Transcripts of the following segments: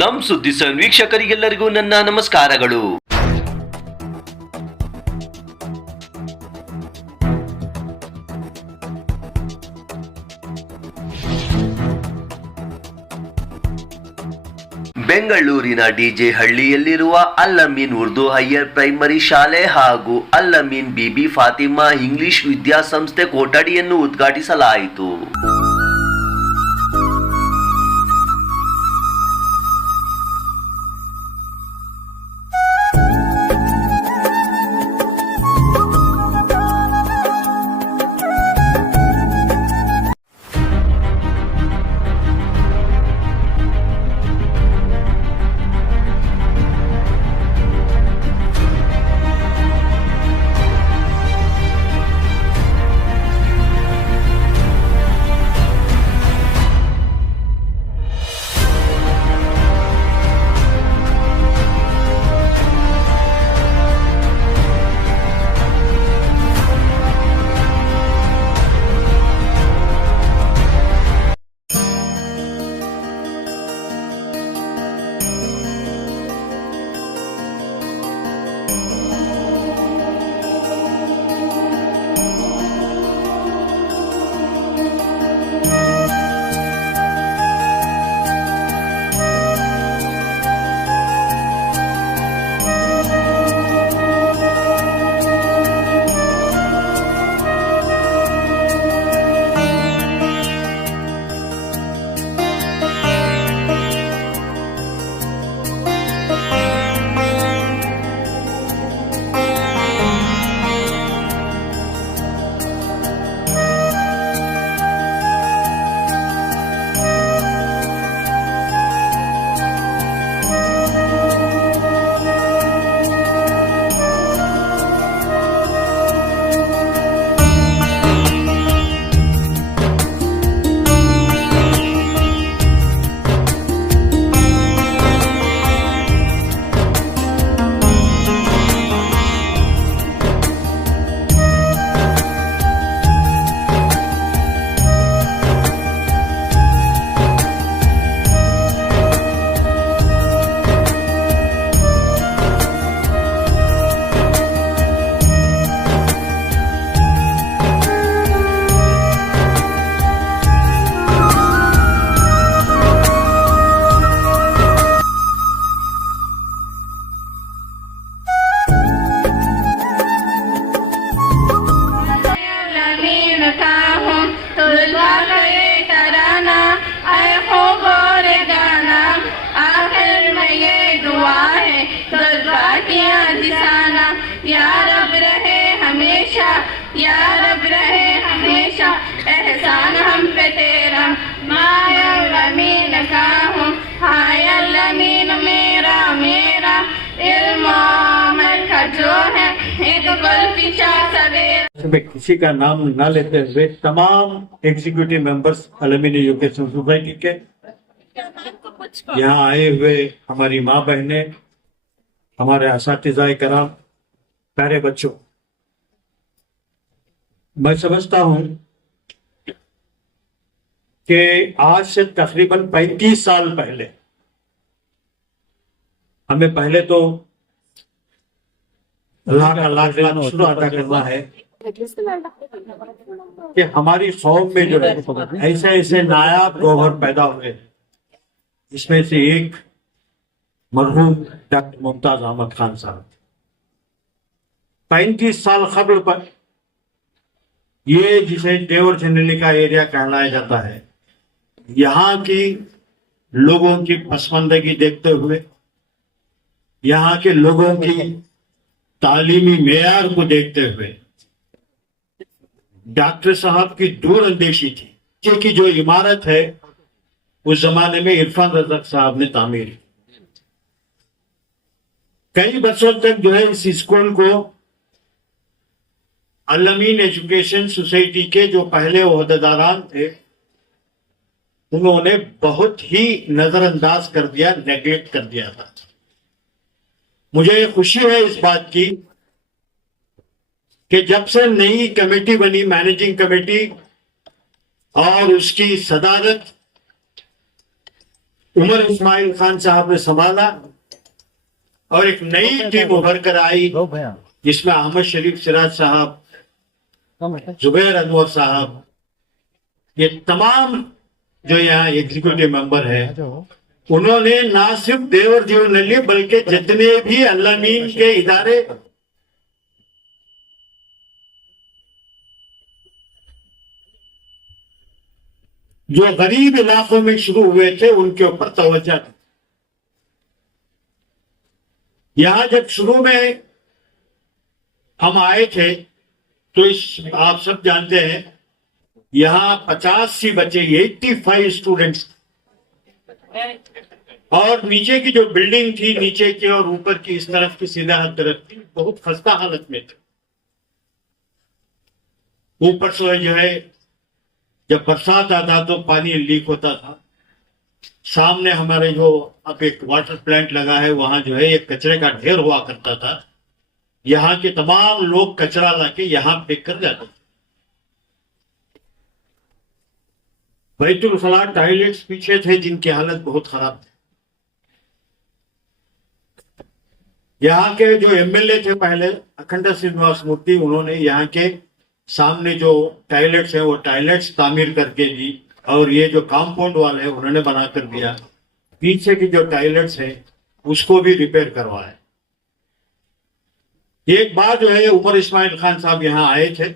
ನಮ್ ಸುದ್ದಿ ಸನ್ ವೀಕ್ಷಕರಿಗೆಲ್ಲರಿಗೂ ನನ್ನ ನಮಸ್ಕಾರಗಳು. ಬೆಂಗಳೂರಿನ ಡಿಜೆ ಹಳ್ಳಿಯಲ್ಲಿರುವ ಅಲ್-ಅಮೀನ್ ಉರ್ದು ಹೈಯರ್ ಪ್ರೈಮರಿ ಶಾಲೆ ಹಾಗೂ ಅಲ್-ಅಮೀನ್ ಬಿಬಿ ಫಾತಿಮಾ ಇಂಗ್ಲಿಷ್ ವಿದ್ಯಾಸಂಸ್ಥೆ ಕೊಠಡಿಯನ್ನು ಉದ್ಘಾಟಿಸಲಾಯಿತು. या रब रहे हमेशा, या रब रहे हमेशा एहसान हम पे तेरा। माया अमीन का हूँ, हाय अमीन मेरा मेरा इल्म अमल का जो है एक गुल पीछा सवेरा। मैं किसी का नाम न लेते हुए तमाम executive members Al-Ameen education society के यहाँ आए हुए हमारी माँ बहने, हमारे असातिज़ाए कराम, प्यारे बच्चों, मैं समझता हूं कि आज से तकरीबन 35 साल पहले हमें पहले तो अल्लाह का लाख लाख शुक्र अदा करना है कि हमारी कौम में जो है ऐसे ऐसे नायाब गौहर पैदा हुए। इसमें से एक मरहूम डॉक्टर मुमताज अहमद खान साहब 35 साल कब्ल पर ये जिसे देवर झंडेली का एरिया कहलाया जाता है, यहाँ की लोगों की पसमानदगी देखते हुए, यहाँ के लोगों की तालीमी मेयार को देखते हुए डॉक्टर साहब की दूरअंदेशी थी कि जो इमारत है उस जमाने में इरफान रज़ाक साहब ने तामीर की। कई वर्षों तक जो है इस स्कूल को अल-अमीन एजुकेशन सोसाइटी के जो पहले ओहदेदारान थे उन्होंने बहुत ही नजरअंदाज कर दिया, नेग्लेक्ट कर दिया था। मुझे खुशी है इस बात की कि जब से नई कमेटी बनी, मैनेजिंग कमेटी, और उसकी सदारत उमर इस्माइल खान साहब ने संभाला और एक नई टीम उभर कर आई जिसमें अहमद शरीफ सिराज साहब, जुबैर अनवर साहब, ये तमाम जो यहाँ एग्जीक्यूटिव मेंबर है, उन्होंने ना सिर्फ देवर जीवन ले लिए बल्कि जितने भी अल्लामीन के इदारे जो गरीब इलाकों में शुरू हुए थे उनके ऊपर तवज्जो दी। यहां जब शुरू में हम आए थे तो आप सब जानते हैं यहां 85 बच्चे, 85 स्टूडेंट्स, और नीचे की जो बिल्डिंग थी, नीचे की और ऊपर की इस तरफ की सीधा तरफ थी, बहुत खस्ता हालत में थी। ऊपर से जो है जब बरसात आता तो पानी लीक होता था। सामने हमारे जो अब एक वाटर प्लांट लगा है वहां जो है एक कचरे का ढेर हुआ करता था। यहाँ के तमाम लोग कचरा लाके यहाँ फेंक कर जाते थे। बैतुल खला टॉयलेट्स पीछे थे जिनकी हालत बहुत खराब थी। यहाँ के जो एमएलए थे पहले, अखंड श्रीनिवास मूर्ति, उन्होंने यहाँ के सामने जो टॉयलेट्स है वो टॉयलेट्स तामीर करके दी और ये जो कंपाउंड वाल है उन्होंने बना कर दिया। पीछे की जो टॉयलेट्स है उसको भी रिपेयर करवाया। एक बार जो है उमर इस्माइल खान साहब यहाँ आए थे,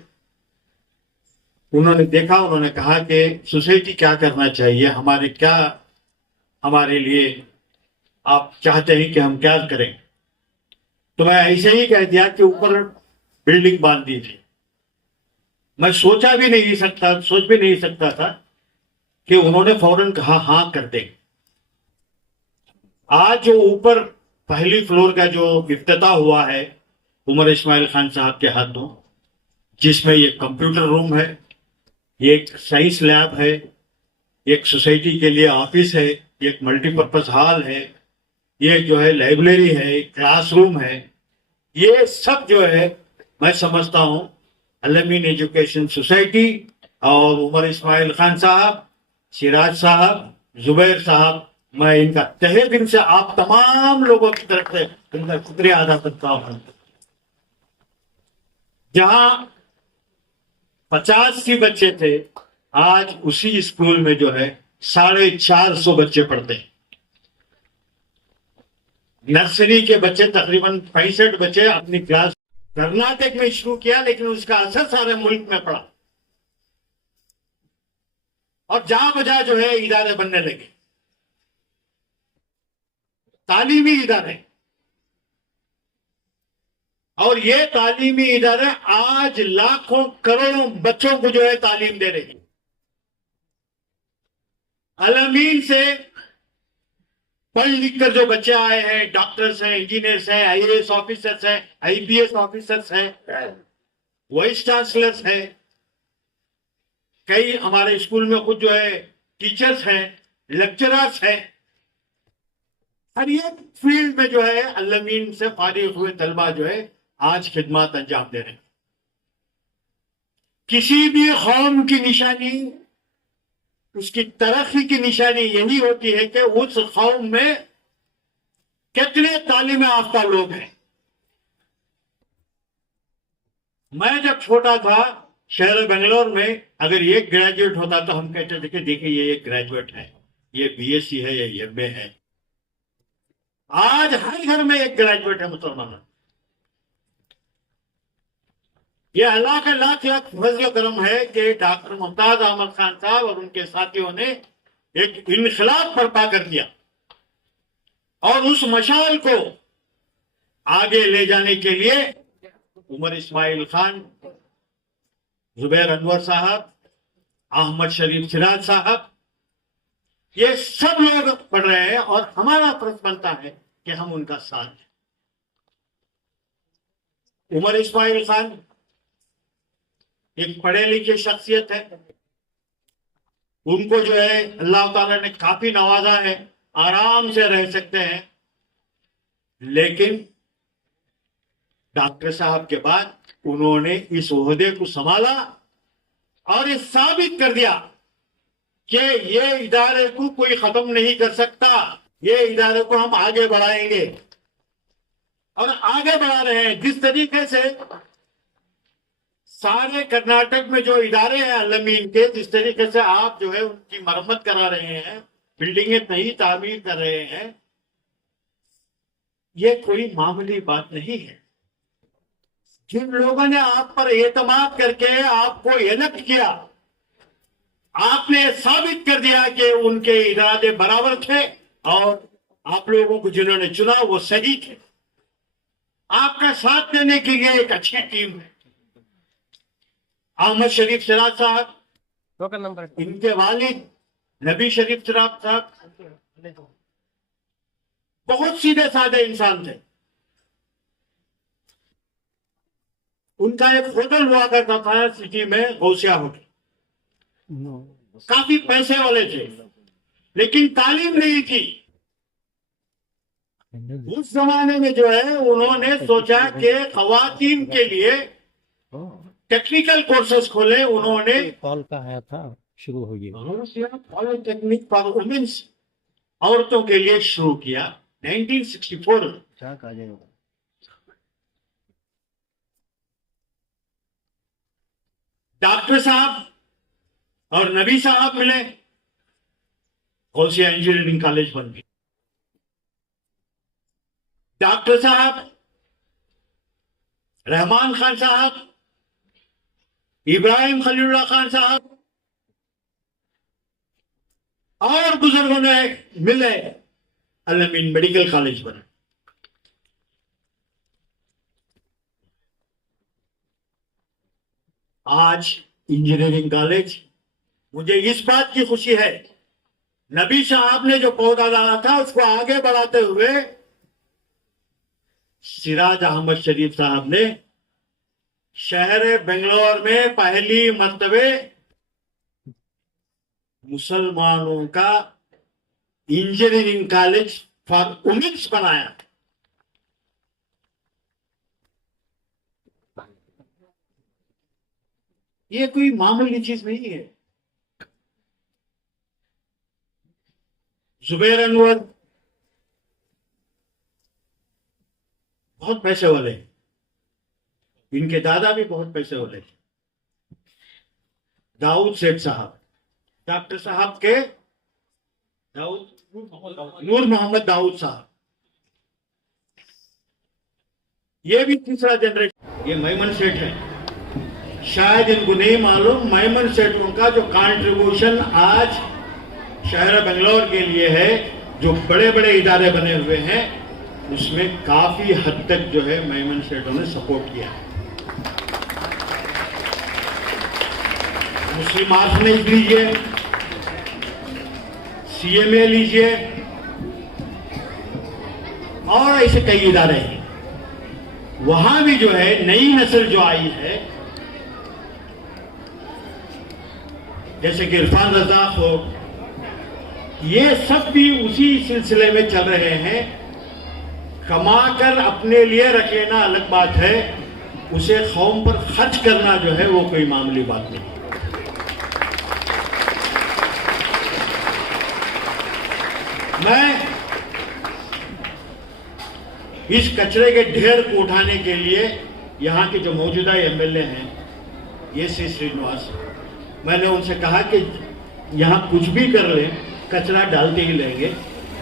उन्होंने देखा, उन्होंने कहा कि सोसाइटी क्या करना चाहिए, हमारे लिए आप चाहते हैं कि हम क्या करें। तो मैं ऐसे ही कह दिया कि ऊपर बिल्डिंग बांध दीजिए। मैं सोच भी नहीं सकता था कि उन्होंने फौरन कहा हाँ कर देंगे। आज जो ऊपर पहली फ्लोर का जो इफ्तिताह हुआ है उमर इस्माइल खान साहब के हाथों, जिसमें एक कंप्यूटर रूम है, एक साइंस लैब है, एक सोसाइटी के लिए ऑफिस है, एक मल्टीपर्पज हॉल है, ये जो है लाइब्रेरी है, क्लासरूम है, ये सब जो है मैं समझता हूं अल-अमीन एजुकेशन सोसाइटी और उमर इस्माइल खान साहब, सिराज साहब, जुबैर साहब, मैं इनका तहे दिल से आप तमाम लोगों की तरफ से इनका शुक्रिया अदा करता हूं। जहां 85 बच्चे थे, आज उसी स्कूल में जो है 450 बच्चे पढ़ते हैं। नर्सरी के बच्चे तकरीबन 65 बच्चे अपनी क्लास कर्नाटक में शुरू किया, लेकिन उसका असर सारे मुल्क में पड़ा और जहां बजा जो है इदारे बनने लगे, तालीमी इदारे। और ये तालीमी इदारे आज लाखों करोड़ों बच्चों को जो है तालीम दे रही है। अल-अमीन से पढ़ लिख कर जो बच्चे आए हैं, डॉक्टर्स हैं, इंजीनियर्स हैं, आईएएस ऑफिसर्स हैं, आईपीएस ऑफिसर्स हैं, वाइस चांसलर्स हैं, कई हमारे स्कूल में खुद जो है टीचर्स हैं, लेक्चरर्स हैं। हर एक फील्ड में जो है अल-अमीन से फारिग हुए तलबा जो है आज खिदमत अंजाम दे रहे हैं। किसी भी कौम की निशानी, उसकी तरक्की की निशानी यही होती है कि उस कौम में कितने तालीम याफ्ता लोग हैं। मैं जब छोटा था शहर बेंगलोर में, अगर ये ग्रेजुएट होता तो हम कहते थे कि देखिए ये एक ग्रेजुएट है, ये बीएससी है, ये एमए है। आज हर घर में एक ग्रेजुएट है मुसलमान। ये अल्लाह का लाख लाख फजल करम है कि डॉक्टर मुमताज अहमद खान साहब और उनके साथियों ने एक इनकलाब बर्पा कर दिया और उस मशाल को आगे ले जाने के लिए उमर इस्माइल खान, जुबैर अनवर साहब, अहमद शरीफ सिराज साहब, ये सब लोग पढ़ रहे हैं और हमारा फर्ज बनता है कि हम उनका साथ दें। उमर इस्माइल खान एक पढ़े लिखे शख्सियत है, उनको जो है अल्लाह ताला ने काफी नवाजा है, आराम से रह सकते हैं। लेकिन डॉक्टर साहब के बाद उन्होंने इस ओहदे को संभाला और ये साबित कर दिया कि ये इदारे को कोई खत्म नहीं कर सकता, ये इदारे को हम आगे बढ़ाएंगे और आगे बढ़ा रहे हैं। जिस तरीके से सारे कर्नाटक में जो इदारे हैं अल-अमीन के, जिस तरीके से आप जो है उनकी मरम्मत करा रहे हैं, बिल्डिंगें नई तामीर कर रहे हैं, ये कोई मामूली बात नहीं है। जिन लोगों ने आप पर एतमाद करके आपको इलेक्ट किया, आपने साबित कर दिया कि उनके इरादे बराबर थे और आप लोगों को जिन्होंने चुना वो सही थे। आपका साथ देने के लिए एक अच्छी टीम है। अहमद शरीफ सिराज साहब, टोकन नंबर, इनके वालिद नबी शरीफ सिराज साहब बहुत सीधे साधे इंसान थे। उनका एक होटल हुआ करता था सिटी में, गौसिया होटल। काफी पैसे वाले थे लेकिन तालीम नहीं थी। उस जमाने में जो है उन्होंने सोचा कि खवातीन के लिए टेक्निकल कोर्सेज खोले। उन्होंने कॉल का आया था, शुरू हो गया पॉलिटेक्निक फॉर वुमेन्स, औरतों के लिए शुरू किया 1964 में। क्या कहा जाएगा? डॉक्टर साहब और नबी साहब मिले, गौसिया इंजीनियरिंग कॉलेज बन गई। डॉक्टर साहब, रहमान खान साहब, इब्राहिम खलीलुल्लाह खान साहब और बुजुर्गों ने मिले, अल-अमीन मेडिकल कॉलेज बना। आज इंजीनियरिंग कॉलेज, मुझे इस बात की खुशी है, नबी साहब ने जो पौधा डाला था उसको आगे बढ़ाते हुए सिराज अहमद शरीफ साहब ने शहर बेंगलोर में पहली मर्तबे मुसलमानों का इंजीनियरिंग कॉलेज फॉर वुमेन्स बनाया। ये कोई मामूली चीज नहीं है। जुबैर अनवर बहुत पैसे वाले, इनके दादा भी बहुत पैसे वाले थे। दाऊद सेठ साहब, डॉक्टर साहब के नूर मोहम्मद दाऊद साहब, ये भी तीसरा जनरेशन। ये मैमन सेठ है, शायद इनको नहीं मालूम, मैमन सेठों का जो कंट्रीब्यूशन आज शहर बेंगलोर के लिए है, जो बड़े बड़े इदारे बने हुए हैं, उसमें काफी हद तक जो है मैमन सेठों ने सपोर्ट किया। मुस्लिम ऑर्फनेज लीजिए, सीएमए लीजिए और ऐसे कई इदारे हैं। वहां भी जो है नई नस्ल जो आई है, जैसे कि इरफान रज़ाक हो, ये सब भी उसी सिलसिले में चल रहे हैं। कमाकर अपने लिए रख लेना अलग बात है, उसे कौम पर खर्च करना जो है वो कोई मामूली बात नहीं। मैं इस कचरे के ढेर को उठाने के लिए यहाँ के जो मौजूदा एमएलए हैं, ये सी श्रीनिवास, मैंने उनसे कहा कि यहाँ कुछ भी कर लें, कचरा डालते ही लेंगे।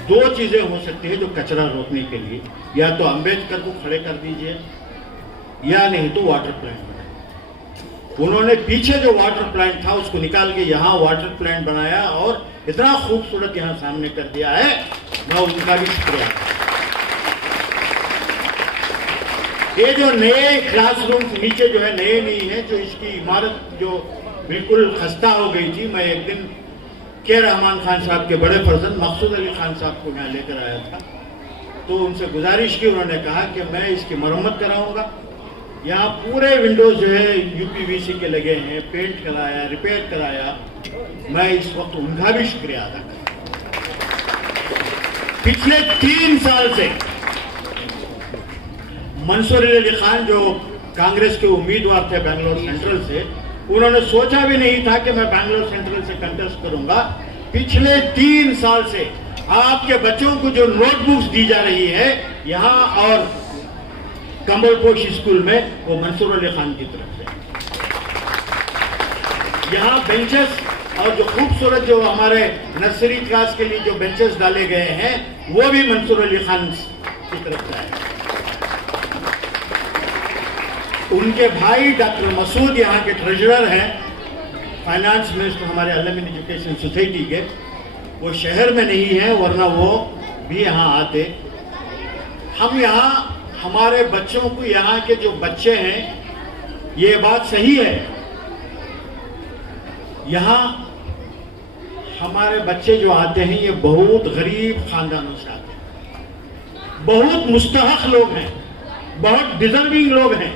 दो चीजें हो सकती है जो कचरा रोकने के लिए, या तो अंबेडकर को खड़े कर दीजिए या नहीं तो वाटर प्लांट बनाए। उन्होंने पीछे जो वाटर प्लांट था उसको निकाल के यहाँ वाटर प्लांट बनाया और इतना खूबसूरत यहाँ सामने कर दिया है, मैं उनका भी शुक्रिया। ये जो नए क्लासरूम नीचे जो है नए नहीं है, जो इसकी इमारत जो बिल्कुल खस्ता हो गई थी, मैं एक दिन के रहमान खान साहब के बड़े फर्जंद मकसूद अली खान साहब को यहाँ लेकर आया था, तो उनसे गुजारिश की, उन्होंने कहा कि मैं इसकी मरम्मत कराऊंगा। यहाँ पूरे विंडोज जो है यूपीवीसी के लगे हैं, पेंट कराया, रिपेयर कराया, मैं इस वक्त उनका भी शुक्रिया अदा करता। पिछले 3 साल से मंसूर अली खान जो कांग्रेस के उम्मीदवार थे बेंगलोर सेंट्रल से, उन्होंने सोचा भी नहीं था कि मैं बैंगलोर सेंट्रल से कंटेस्ट करूंगा। पिछले 3 साल से आपके बच्चों को जो नोटबुक्स दी जा रही है यहाँ और कंबलपोश स्कूल में, वो मंसूर अली खान की तरफ से। यहाँ बेंचेस और जो खूबसूरत जो हमारे नर्सरी क्लास के लिए जो बेंचेस डाले गए हैं वो भी मंसूर अली खान की तरफ से है। उनके भाई डॉक्टर मसूद यहाँ के ट्रेजरर हैं, फाइनेंस मिनिस्टर हमारे अल-अमीन एजुकेशन सोसाइटी के। वो शहर में नहीं है, वरना वो भी यहाँ आते। हम यहाँ हमारे बच्चों को, यहाँ के जो बच्चे हैं, ये बात सही है, यहाँ हमारे बच्चे जो आते हैं ये बहुत गरीब खानदानों से आते हैं, बहुत मुस्तहक लोग हैं, बहुत डिजर्विंग लोग हैं।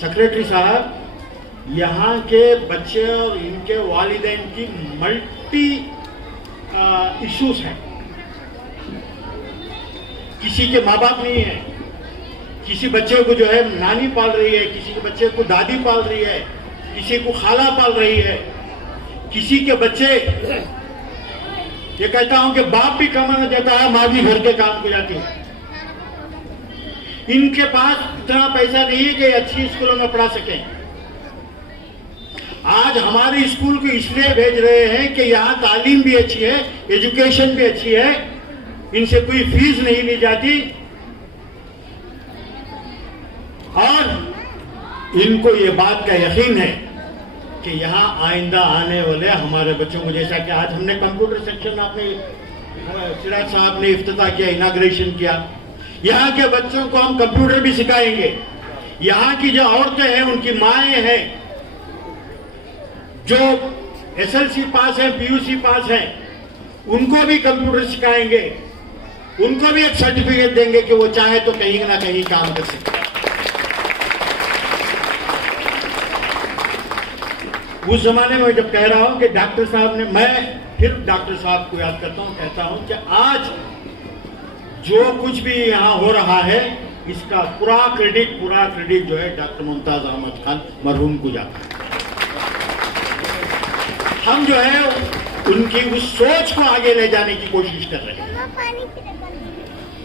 सेक्रेटरी साहब, यहाँ के बच्चे और इनके वालिदैन की मल्टी इश्यूज हैं। किसी के माँ बाप नहीं है, किसी बच्चे को जो है नानी पाल रही है, किसी के बच्चे को दादी पाल रही है, किसी को खाला पाल रही है, किसी के बच्चे, ये कहता हूं कि बाप भी कमाना जाता है, माँ भी घर के काम को जाती है। इनके पास इतना पैसा नहीं है कि अच्छी स्कूलों में पढ़ा सकें। आज हमारे स्कूल को इसलिए भेज रहे हैं कि यहाँ तालीम भी अच्छी है, एजुकेशन भी अच्छी है, इनसे कोई फीस नहीं ली जाती और इनको ये बात का यकीन है कि यहाँ आइंदा आने वाले हमारे बच्चों को, जैसा कि आज हमने कंप्यूटर सेक्शन, आपने सिराज साहब ने इफ्तिताह किया, इनाग्रेशन किया, यहाँ के बच्चों को हम कंप्यूटर भी सिखाएंगे। यहाँ की जो औरतें हैं, उनकी माएँ हैं जो एसएलसी पास हैं, पीयूसी पास हैं, उनको भी कंप्यूटर सिखाएंगे, उनको भी एक सर्टिफिकेट देंगे कि वो चाहे तो कहीं ना कहीं काम कर सकते हैं। उस जमाने में जब कह रहा हूं कि डॉक्टर साहब ने, मैं फिर डॉक्टर साहब को याद करता हूं, कहता हूं कि आज जो कुछ भी यहाँ हो रहा है, इसका पूरा क्रेडिट जो है डॉक्टर मुमताज अहमद खान मरहूम को जाता है। हम जो है उनकी उस सोच को आगे ले जाने की कोशिश कर रहे हैं।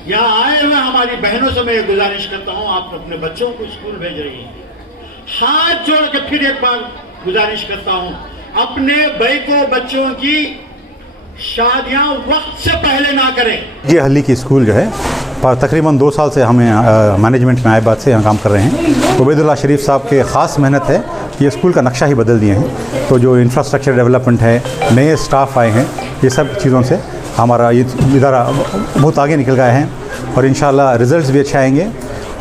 यहाँ आए हुए हमारी बहनों से मैं गुजारिश करता हूँ, आप अपने बच्चों को स्कूल भेज रही हैं, हाथ जोड़ के फिर एक बार गुजारिश करता हूँ, अपने बैको बच्चों की शादियां वक्त से पहले ना करें। ये हल्ली की स्कूल जो है पर तकरीबन 2 साल से हमें मैनेजमेंट में आए बाद से यहाँ काम कर रहे हैं। उबैदुल्लाह शरीफ साहब के ख़ास मेहनत है, ये स्कूल का नक्शा ही बदल दिए हैं। तो जो इंफ्रास्ट्रक्चर डेवलपमेंट है, नए स्टाफ आए हैं, ये सब चीज़ों से हमारा ये इदारा बहुत आगे निकल गए हैं और इंशाल्लाह रिज़ल्ट्स भी अच्छे आएंगे।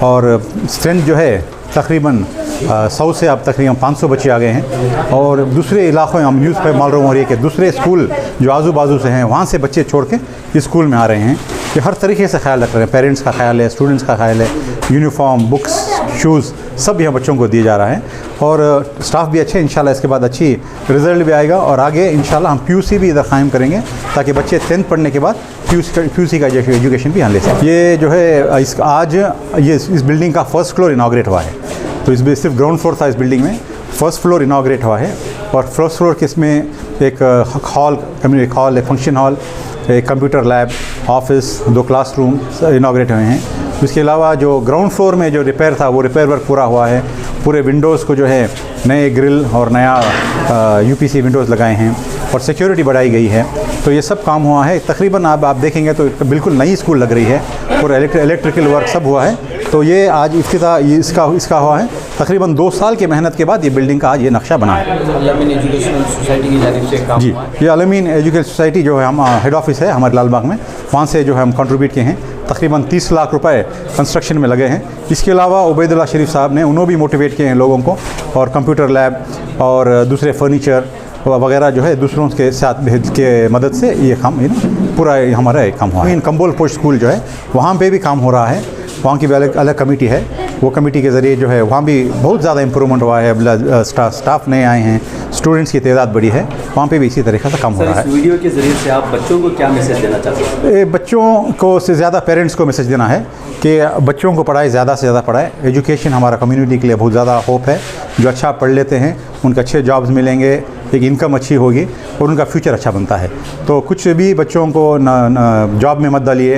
और स्ट्रेंथ जो है तकरीबन 100 से अब तकरीबन 500 बच्चे आ गए हैं। और दूसरे इलाक़ों में हम न्यूज़ पर मालूम हो रही है कि दूसरे स्कूल जो आजू बाजू से हैं, वहाँ से बच्चे छोड़ के स्कूल में आ रहे हैं। ये हर तरीके से ख्याल रख रहे हैं, पेरेंट्स का ख्याल है, स्टूडेंट्स का ख्याल है, यूनिफॉर्म, बुक्स, शूज़ सब यहाँ बच्चों को दिए जा रहा है। और स्टाफ भी अच्छे, इंशाल्लाह इसके बाद अच्छी रिज़ल्ट भी आएगा। और आगे इंशाल्लाह हम पीयूसी भी इधर कायम करेंगे ताकि बच्चे 10th पढ़ने के बाद पीयूसी का एजुकेशन भी यहाँ ले सकें। ये जो है आज इस बिल्डिंग का 1st फ्लोर इनाग्रेट हुआ है। तो इसमें सिर्फ ग्राउंड फ्लोर था, इस बिल्डिंग में 1st फ्लोर इनाग्रेट हुआ है। और 1st फ्लोर के इसमें एक हॉल, कम्युनिटी हॉल, एक फंक्शन हॉल, एक computer lab, office, 2 classroom inaugurate हुए हैं। इसके अलावा जो ग्राउंड फ्लोर में जो रिपेयर था, वो रिपेयर वर्क पूरा हुआ है। पूरे विंडोज़ को जो है नए ग्रिल और नया यूपीसी विंडोज़ लगाए हैं और सिक्योरिटी बढ़ाई गई है। तो ये सब काम हुआ है। तकरीबन आप देखेंगे तो बिल्कुल नई स्कूल लग रही है, पूरा इलेक्ट्रिकल वर्क सब हुआ है। तो ये आज इफ्तिताह इसका हुआ है। तकरीबन 2 साल की मेहनत के बाद ये बिल्डिंग का आज ये नक्शा बना है। अल-अमीन एजुकेशन सोसाइटी की जानिब से काम जी, हुआ है। ये अल-अमीन एजुकेशन सोसाइटी जो है हम हेड ऑफिस है हमारे लालबाग में, वहाँ से जो है हम कंट्रीब्यूट किए हैं। तकरीबन 30 लाख रुपए कंस्ट्रक्शन में लगे हैं। इसके अलावा उबैदुल्लाह शरीफ साहब ने उन्होंने भी मोटिवेट किए हैं लोगों को, और कंप्यूटर लैब और दूसरे फर्नीचर वगैरह जो है दूसरों के साथ के मदद से ये काम पूरा हमारा काम हुआ है। कंबलपोश स्कूल जो है वहाँ पे भी काम हो रहा है, वहाँ की भी अलग कमेटी है। वो कमेटी के ज़रिए जो है वहाँ भी बहुत ज़्यादा इम्प्रूवमेंट हुआ है। स्टाफ नए आए हैं, स्टूडेंट्स की तादाद बढ़ी है, वहाँ पे भी इसी तरीक़े से काम हो रहा है। इस वीडियो के ज़रिए से आप बच्चों को क्या मैसेज देना चाहते हैं? बच्चों को से ज़्यादा पेरेंट्स को मैसेज देना है कि बच्चों को पढ़ाए, ज़्यादा से ज़्यादा पढ़ाए। एजुकेशन हमारा कम्युनिटी के लिए बहुत ज़्यादा होप है। जो अच्छा पढ़ लेते हैं उनके अच्छे जॉब्स मिलेंगे, एक इनकम अच्छी होगी और उनका फ्यूचर अच्छा बनता है। तो कुछ भी बच्चों को जॉब में मत डालिए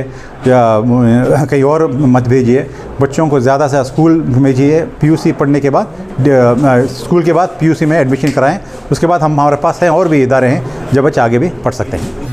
या कहीं और मत भेजिए, बच्चों को ज़्यादा से स्कूल भेजिए। पीयूसी पढ़ने के बाद स्कूल के बाद पीयूसी में एडमिशन कराएं, उसके बाद हमारे पास हैं और भी इदारे हैं जब बच्चे आगे भी पढ़ सकते हैं।